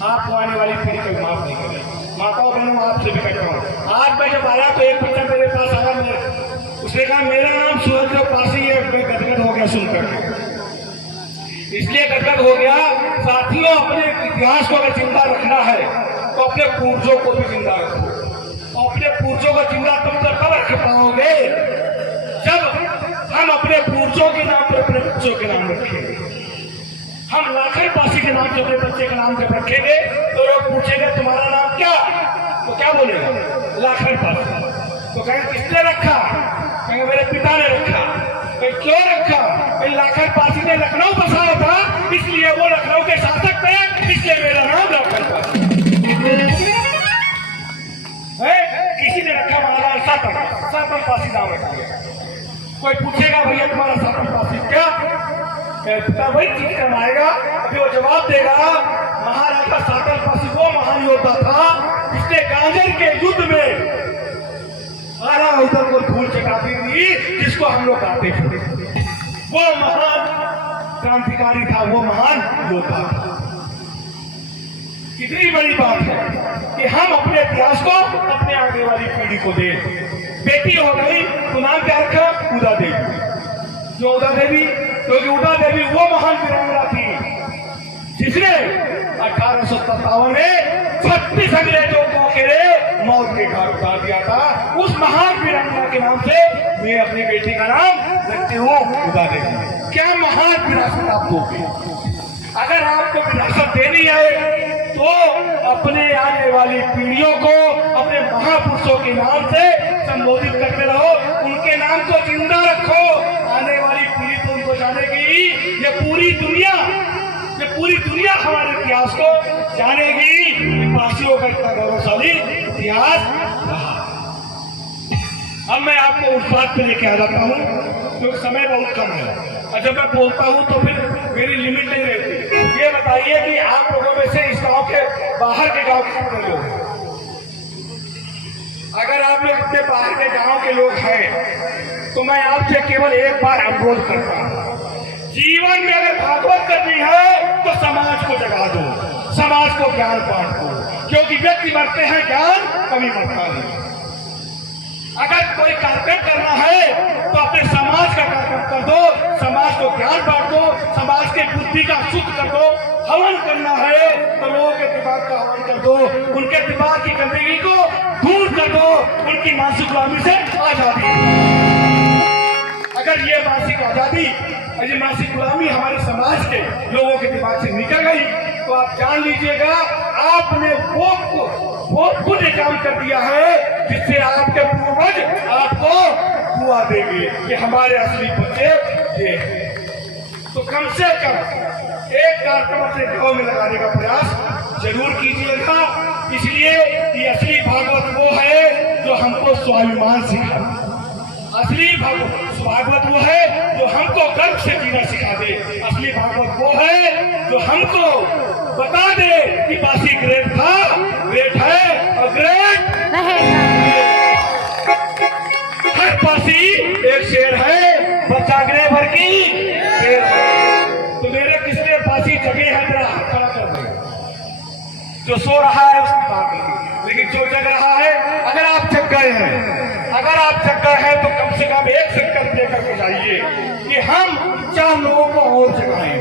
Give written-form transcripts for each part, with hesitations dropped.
आपको आने वाली पीढ़ी को माफ नहीं करें। माताओं बहनों आपसे भी कहता हूँ, आज मैं जब आया तो एक बच्चा मेरे पास आया, उसने कहा मेरा नाम सुरेंद्र पासी है। मैं गदगद हो गया सुनकर, इसलिए गदगद हो गया। साथियों, अपने इतिहास को अगर जिंदा रखना है तो अपने पूर्वजों को भी जिंदा रखो। अपने पूर्वजों को जिंदा तुम तब रख पाओगे जब हम अपने पूर्वजों के नाम पर अपने बच्चों के नाम रखेंगे। हम लाखन पासी के नाम से अपने बच्चे के नाम जब रखेंगे तो लोग पूछेंगे तुम्हारा नाम क्या, तो क्या बोलेगा? लाखन पासी। तो कहेंगे किसने रखा? कहेंगे मेरे पिता ने रखा। क्यों रखा? लाखन पासी ने लखनऊ बसाया था, इसलिए वो लखनऊ के शासक थे, इसलिए मेरा नाम लाखन पासी है। किसी ने रखा महाराज सातम पासी नाम रखा। कोई पूछेगा भैया तुम्हारा सातम पासी क्या? पिता वही चीज करवाएगा। अभी वो जवाब देगा महाराजा सातम पासी वो महान योद्धा था जिसने गांजर के युद्ध में आरा उधर को धूल चटाती थी, जिसको हम लोग गाते थे। वो महान क्रांतिकारी था, वो महान योद्धा था। कितनी बड़ी बात है कि हम अपने इतिहास को अपने आगे वाली पीढ़ी को दें। बेटी हो गई तो नाम क्या रखा? उदा देवी। जो उदा देवी, क्योंकि उदा देवी वो महान वीरांगना थी जिसने 1857 में 36 अंग्रेजों को के मौत के घाट उतार दिया था। उस महान वीरांगना के नाम से मैं अपनी बेटी का नाम रखती हूँ उदा देवी। क्या महान विरासत आप दोगे? अगर आपको विरासत देनी है तो अपने आने वाली पीढ़ियों को अपने महापुरुषों के नाम से संबोधित करते रहो, उनके नाम को जिंदा रखो। आने वाली पीढ़ी तो उनको जानेगी। ये पूरी दुनिया हमारे इतिहास को जानेगी। पासियों का इतना गौरवशाली इतिहास रहा। अब मैं आपको उस बात पे लेके आ जाता हूँ क्योंकि समय बहुत कम है, और जब मैं बोलता हूँ तो फिर मेरी लिमिट नहीं रहती। ये बताइए कि आप लोगों में से इस गांव के बाहर के गांव के कितने लोग हैं? अगर आप लोग इतने बाहर के गांव के लोग हैं तो मैं आपसे केवल एक बार अनुरोध करता हूँ, जीवन में अगर भागवत करनी है तो समाज को जगा दो, समाज को ज्ञान बांट दो, क्योंकि व्यक्ति मरते हैं, ज्ञान कभी मरता नहीं। अगर कोई कार्यक्रम करना है तो अपने समाज का कार्यक्रम कर दो, समाज को ज्ञान बांट दो, समाज के बुद्धि का शुद्ध कर दो। हवन करना है तो लोगों के दिमाग का हवन कर दो, उनके दिमाग की गंदगी को दूर कर दो, उनकी मानसिक गुलामी से आजादी। अगर ये मानसिक आजादी और ये मानसिक गुलामी हमारे समाज के लोगों के दिमाग से निकल गई तो आप जान लीजिएगा आपने वो पुण्य काम कर दिया है जिससे आपके पूर्वज आपको दुआ देंगे कि हमारे असली बच्चे ये हैं। तो कम से कम एक कार्यक्रम अपने गांव में लगाने का प्रयास जरूर कीजिएगा। इसलिए कि असली भागवत वो है जो हमको स्वाभिमान सिखाए। असली भागवत वो है जो हमको गर्व से जीना सिखा दे। असली भागवत वो है जो हमको बता दे कि पासी ग्रेट था, ग्रेट है और ग्रेट हर पासी एक शेर है, बच्चा ग्रे भर की शेर है। तो मेरे किसने पासी जगे है जरा हाथ खड़ा कर दे। जो सो रहा है उसकी बात नहीं, लेकिन जो जग रहा है, अगर आप जग गए हैं तो कम से कम एक संकल्प लेकर के जाइए कि हम 4 लोगों को और जगाएं।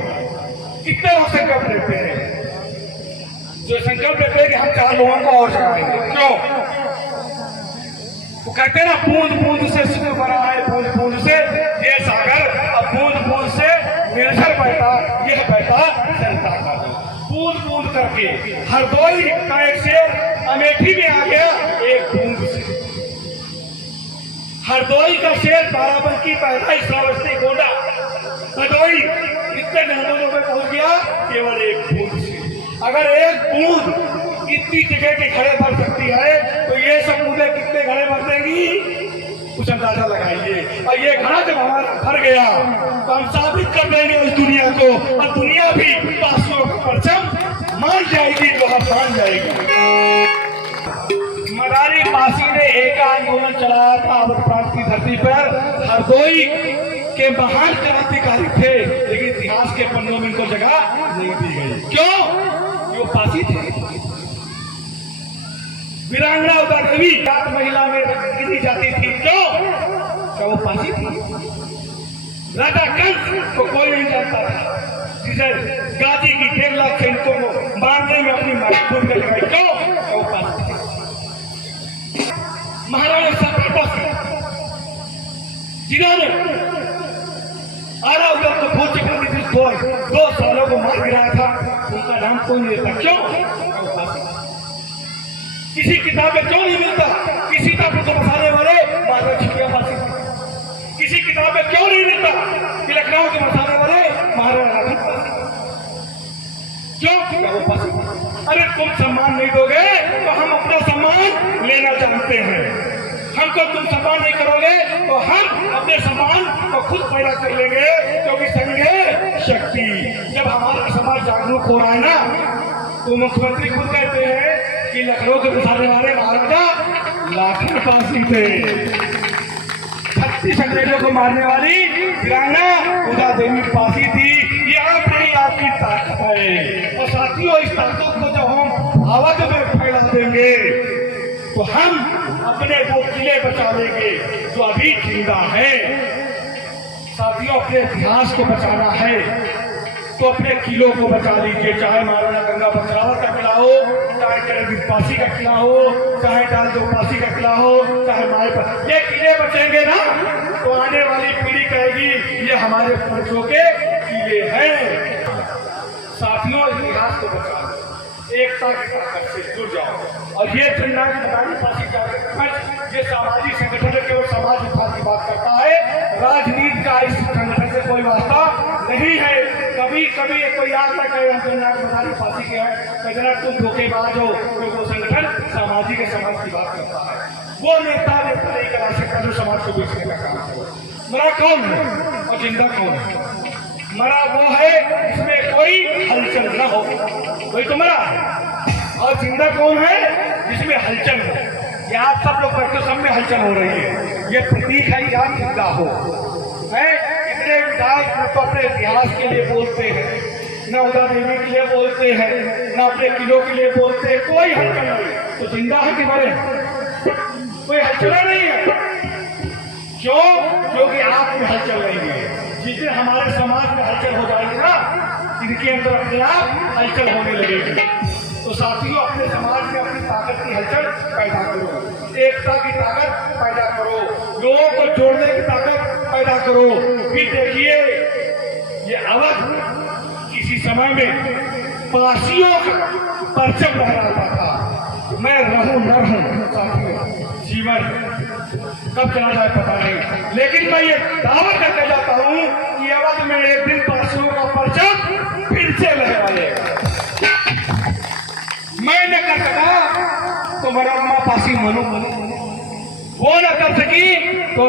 कितने लोग संकल्प लेते हैं? जो संकल्प लेते हैं कि हम 4 लोगों को और जगाएंगे। क्यों? वो कहते हैं ना, बूंद बूंद से सूर्य बना है, बूंद बूंद से ये सागर, अब बूंद बूंद से निर्झर बहता, यह बहता चलता था। बूंद बूंद करके हरदोई का एक शेर अमेठी में आ गया एक बूंद से। हरदोई का शेर बाराबंकी पहला श्रावस्ती गोंडा हरदोई इतने नहरों में पहुंच गया केवल एक बूंद से। अगर एक बूंद इतनी जगह के घड़े भर सकती है तो ये सब बूंदें कितने घड़े भर देंगी, कुछ अंदाजा लगाइए। और ये घड़ा जब हमारा भर गया तो हम साबित कर देंगे उस दुनिया को, और दुनिया भी पासियों का परचम मान जाएगी, लोहा मान जाएगी। मदारी पासी ने एक आंदोलन चलाया था अवध प्रांत की धरती पर। हरदोई के महान क्रांतिकारी थे, लेकिन इतिहास के पन्नों में इनको जगह नहीं दी गई। क्यों? वो पासी थी। वीरांगना उदा देवी जात महिला में गिनी जाती थी, क्यों? क्या वो पासी थी? राजा कंस को कोई नहीं जानता था, जिसे गाजी की 1.5 लाख सैनिकों को मारने में अपनी महत्वपूर्ण लगाई, क्यों? क्या वो पासी थी? महाराणा सत्यवती जिन्होंने आरा उधर को भूल चक्र 2 सालों को मार गिराया था, उनका नाम कोई नहीं लेता, क्यों? किसी किताब में क्यों नहीं मिलता कि सीता को बसाने वाले महाराणा छिपिया फांसी? किसी किताब में क्यों नहीं मिलता कि लखनऊ को बसाने वाले महाराणा फांसी? क्यों? क्या वो फांसी? अरे तुम सम्मान नहीं दोगे तो हम अपना सम्मान लेना जानते हैं। हमको तुम सम्मान नहीं करोगे तो हम अपने सम्मान को खुद पैदा कर लेंगे, क्योंकि संघे शक्ति। जब हमारा समाज जागरूक हो रहा है ना, तो मुख्यमंत्री खुद कहते हैं कि लखनऊ के बसाने वाले महाराजा लाठी फांसी थे। 36 अंग्रेजों को मारने वाली वीरांगना उदा देवी फांसी थी। ये आप नहीं, आपकी ताकत है। और साथियों, इस ताकत को जब हम आवाज में फैला देंगे तो हम अपने वो किले बचा लेंगे जो अभी जिंदा है। साथियों, अपने इतिहास को बचाना है तो अपने किलों को बचा लीजिए, चाहे महाराणा गंगा बचावर का किला हो, चाहे पासी का किला हो, चाहे डाल दो पासी का किला हो, चाहे माए पर, ये किले बचेंगे ना तो आने वाली पीढ़ी कहेगी ये हमारे पूर्वजों के किले हैं। साथियों, इतिहास को बचाओ, एकता की ताकत से जुड़ जाओ। और ये झंडा की बताई फांसी ये सामाजिक संगठन केवल समाज उत्थान की बात करता है, राजनीति का इस संगठन से कोई वास्ता नहीं है। कभी कभी कोई आता है हम फांसी के हैं, कहना तुम धोखेबाज हो, तो वो संगठन सामाजिक समाज की बात करता है। वो नेता नहीं करा सकता जो समाज को बेचने का काम है। मरा कौन है और जिंदा कौन है? मरा वो है जिसमें कोई हलचल न हो, कोई तो मरा। और जिंदा कौन है? जिसमें हलचल हो। ये आप सब लोग बैठे, सब में हलचल हो रही है, ये प्रतीक है कि आप जिंदा हो। इतने विधायक तो अपने इतिहास के लिए बोलते हैं, न उदा देवी के लिए बोलते हैं, न अपने किलों के लिए बोलते हैं, कोई हलचल नहीं। तो जिंदा है कि मरे? कोई हलचल नहीं है। क्यों? क्योंकि आप में हलचल नहीं है। जिस दिन हमारे समाज में हलचल हो जाएगी ना, इनके अंदर अपने आप हलचल होने लगेगी। तो साथियों, अपने समाज में अपनी ताकत की हलचल पैदा करो, एकता की ताकत पैदा करो, लोगों को जोड़ने की ताकत पैदा करो। फिर देखिए, ये अवध किसी समय में पासियों का परचम लहराता था। मैं रहूं न रहूं साथियों, जीवन कब चला जाए पता नहीं, लेकिन मैं ये दावा करके जाता हूं कि अवध में एक दिन पासियों का परचम फिर से लहराएगा। मैं न कर सका तो मेरा अम्मा पासी मनु, वो न कर सकी तो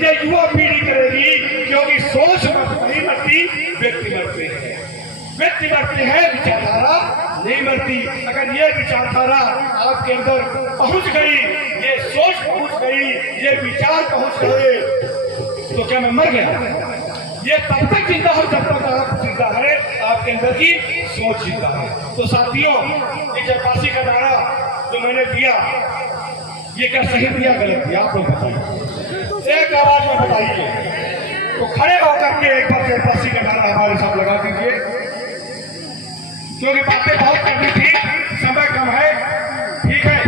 ये युवा पीढ़ी करेगी, क्योंकि सोच नहीं मरती, व्यक्ति मरते हैं। व्यक्ति मरते हैं, विचारधारा नहीं मरती। अगर ये विचारधारा आपके अंदर पहुंच गई, ये सोच पहुंच गई, ये विचार पहुंच गए, तो क्या मैं मर गया? ये तब तक जिंदा हो जब तक आप जिंदा है, आपके अंदर की सोच जिंदा है। तो साथियों, ये जयपासी का नारा जो मैंने दिया, ये क्या सही दिया गलत दिया? आप लोग बताइए, एक आवाज में बताइए। तो खड़े होकर के एक बार जयपासी का नारा हमारे साथ लगा दीजिए, क्योंकि बातें बहुत करनी थी, समय कम है, ठीक है।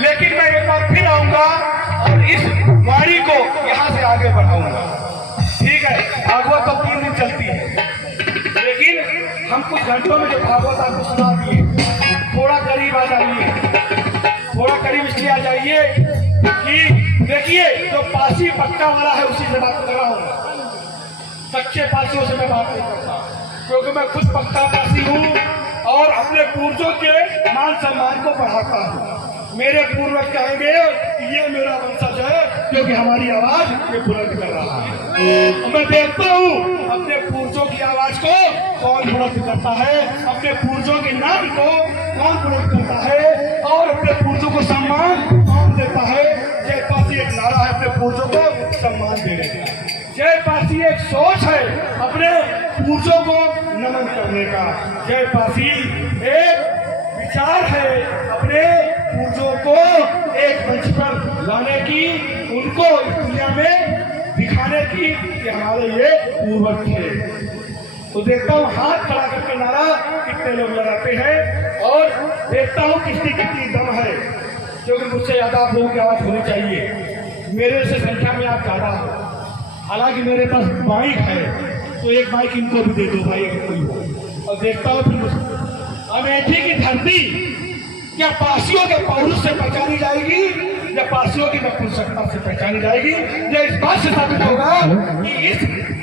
लेकिन मैं एक बार फिर आऊंगा और इस वाणी को यहाँ से आगे बढ़ाऊंगा, ठीक है। भागवत तो 3 दिन चलती है, लेकिन हम कुछ घंटों में जो भागवत आपको सुना दिए, थोड़ा करीब आ जाइए, थोड़ा करीब इसलिए आ जाइए कि देखिए, जो पासी पक्का वाला है उसी से बात कर रहा हूँ, सच्चे पासियों से मैं बात नहीं करता, क्योंकि मैं खुद पक्का पासी हूँ और अपने पूर्वजों के मान सम्मान को बढ़ाता हूँ। मेरे पूर्वज कहेंगे ये मेरा वंशज है, क्योंकि हमारी आवाज ये बुलंद कर रहा है। मैं देखता हूँ अपने पूर्वजों की आवाज को कौन बुलंद करता है, अपने पूर्वजों के नाम को कौन बुलंद करता है, और अपने पूर्वजों को सम्मान कौन देता है। जयपासी एक नारा है अपने पूर्वजों को सम्मान देने का। जय पासी एक सोच है अपने पूर्वजों को नमन करने का। जय पासी एक विचार है अपने पूर्वजों को एक मंच पर लाने की, उनको इस दुनिया में दिखाने की कि हमारे ये पूर्वज थे। तो देखता हूँ हाथ खड़ा करके नारा कितने लोग लगाते हैं और देखता हूँ किसकी कितनी दम है, क्योंकि मुझसे ज्यादा आप लोगों की आवाज होनी चाहिए। मेरे से संख्या में आप ज्यादा हो, हालांकि मेरे पास माइक है तो एक माइक इनको भी दे दो भाई कोई हो। और देखता हूँ फिर अमेठी की धरती क्या पासियों के पौरुष से पहचानी जाएगी या पासियों की नपुंसकता से पहचानी जाएगी। या इस बात से साबित होगा कि इस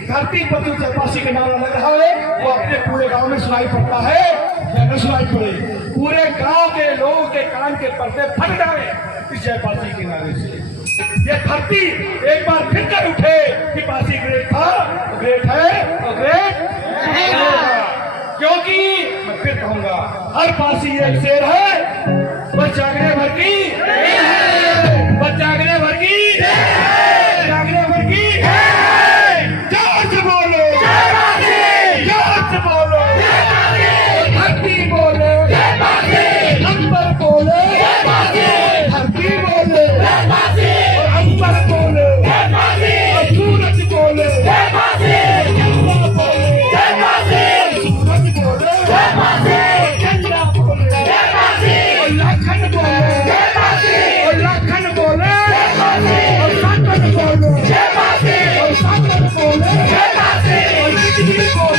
धरती पर जो जयपासी का नारा लग रहा है वो अपने पूरे गांव में सुनाई पड़ता है या न सुनाई पड़े। पूरे गांव के लोगों के कान के पर्दे फट जाए इस जयपासी के नारे से। ये धरती एक बार फिर कर उठे कि पासी ग्रेट था, ग्रेट है और ग्रेट रहेगा। क्योंकि मैं फिर कहूंगा हर पासी एक शेर है, बस जागने भर की, बस जागने भर की, जागने भर की। जोर से बोलो, जोर से बोलो, धरती बोले, अंबर बोले, धरती बोले, अंबर बोले, और सूरज बोले, चंद्रमा बोले, सूरज बोले, चंद्रमा बोले, और लाखन बोले, और लाखन बोले, और साकन बोले, और साकन बोले, और बिजली बोले।